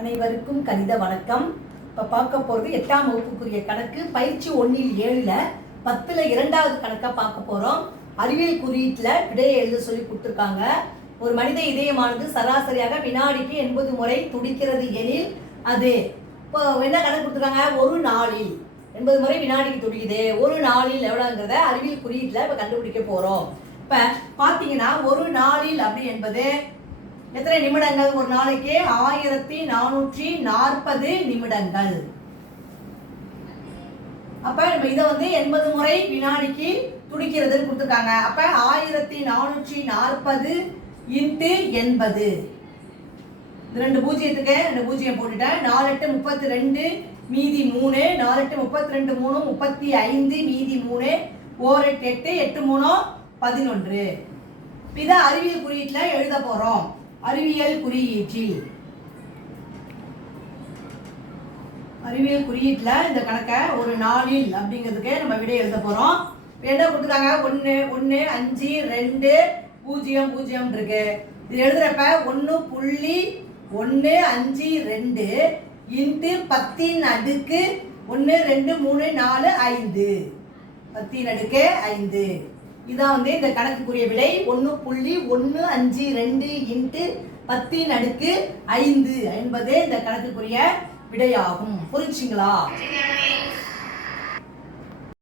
அனைவருக்கும் கணித வணக்கம். இப்போ பார்க்க போகிறது 8ஆம் வகுப்புக்குரிய கணக்கு பயிற்சி 1இல் 7ல் 10ல் 2வது கணக்காக பார்க்க போகிறோம். அறிவியல் குறியீட்டில் விடையை எழுத சொல்லி கொடுத்துருக்காங்க. ஒரு மனித இதயமானது சராசரியாக வினாடிக்கு 80 முறை துடிக்கிறது எனில் அது இப்போ என்ன கணக்கு கொடுத்துருக்காங்க? ஒரு நாளில் 80 முறை வினாடிக்கு துடிக்குது. ஒரு நாளில் எவ்வளோங்கிறத அறிவியல் குறியீட்டில் இப்போ கண்டுபிடிக்க போகிறோம். இப்போ பார்த்தீங்கன்னா ஒரு நாளில் அப்படி என்பது எத்தனை நிமிடங்கள்? ஒரு நாளைக்கு 1440 நிமிடங்கள். அப்ப நம்ம இதை 80 முறை வினாடிக்கு துடிக்கிறதுன்னு கொடுத்துருக்காங்க. அப்ப 1440 இன்ட்டு 80. ரெண்டு பூஜ்ஜியத்துக்கு 2 பூஜ்ஜியம் போட்டுட்டேன். 4 8 32 மீதி 3, 4 8 32 3 35 மீதி 3, 4 8 8 8 3 11. இதை அறிவியல் குறியீட்டில் எழுத போறோம். அறிவியல் குறியீட்டில் இந்த கணக்கை ஒரு நாளில் அப்படிங்கிறதுக்கு நம்ம விடை எழுத போறோம். என்ன கொடுத்துருக்காங்க? 1 1 5 2 0 0 இருக்கு. இது எழுதுறப்ப 1.152 இன்ட்டு 10 அடுக்கு 1 2 3 4 5 10 அடுக்கு 5. இதான் இந்த கணக்குக்குரிய விடை. 1.152 இன்ட்டு 10 அடுக்கு 5 என்பது இந்த கணக்குக்குரிய விடையாகும். புரிஞ்சுங்களா?